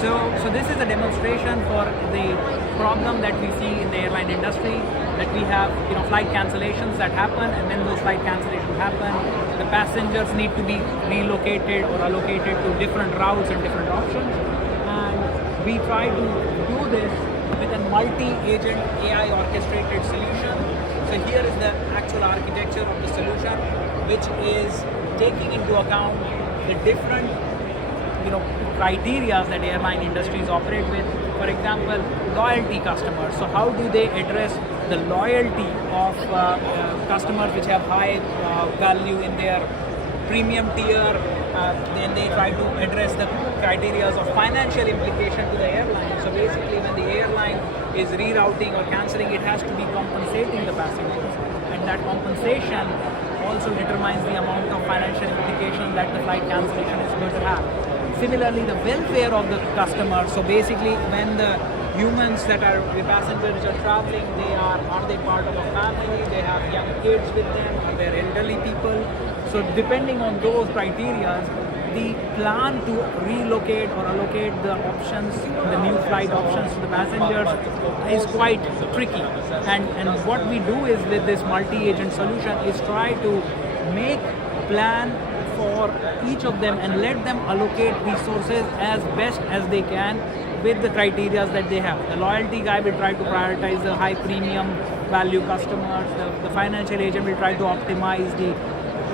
So this is a demonstration for the problem that we see in the airline industry, that we have flight cancellations that happen, and when those flight cancellations happen, the passengers need to be relocated or allocated to different routes and different options. And we try to do this with a multi-agent AI orchestrated solution. So here is the actual architecture of the solution, which is taking into account the different criteria that airline industries operate with. For example, loyalty customers. So how do they address the loyalty of customers which have high value in their premium tier? Then they try to address the criteria of financial implication to the airline. So basically, when the airline is rerouting or cancelling, it has to be compensating the passengers, and that compensation also determines the amount of financial implication that the flight cancellation is going to have. Similarly, the welfare of the customer. So basically, when the humans that are the passengers which are traveling, are they part of a family? They have young kids with them, or they're elderly people. So depending on those criteria, the plan to relocate or allocate the options, the new flight options to the passengers is quite tricky. And what we do is with this multi-agent solution is try to make plan for each of them and let them allocate resources as best as they can with the criteria that they have. The loyalty guy will try to prioritize the high premium value customers. The financial agent will try to optimize the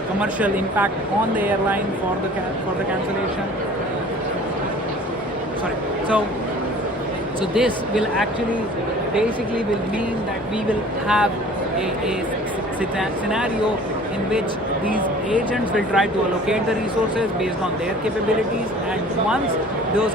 commercial impact on the airline for the cancellation. Sorry. So this will actually basically will mean that we will have a scenario in which these agents will try to allocate the resources based on their capabilities, and once those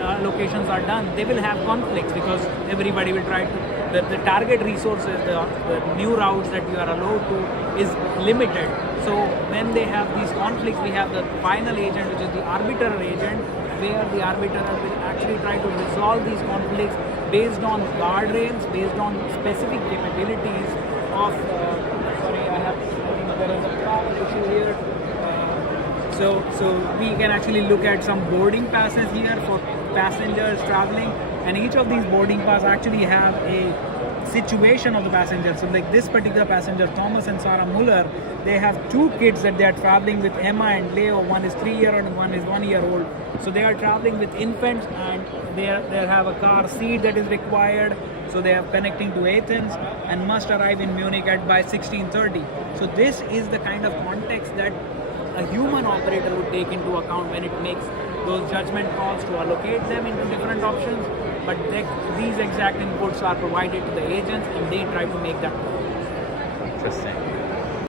allocations are done, they will have conflicts because everybody will try to, the target resources, the new routes that you are allowed to is limited. So when they have these conflicts, we have the final agent, which is the arbiter agent, where the arbiter will actually try to resolve these conflicts based on guardrails, based on specific capabilities of, there is a problem issue here. So we can actually look at some boarding passes here for passengers traveling, and each of these boarding passes actually have a situation of the passenger. So like this particular passenger, Thomas and Sarah Muller, they have two kids that they are traveling with, Emma and Leo. One is 3-year-old and one is 1-year-old. So they are traveling with infants, and they have a car seat that is required. So they are connecting to Athens and must arrive in Munich by 16:30. So this is the kind of context that a human operator would take into account when it makes those judgment calls to allocate them into different options. But these exact inputs are provided to the agents, and they try to make that call. Interesting.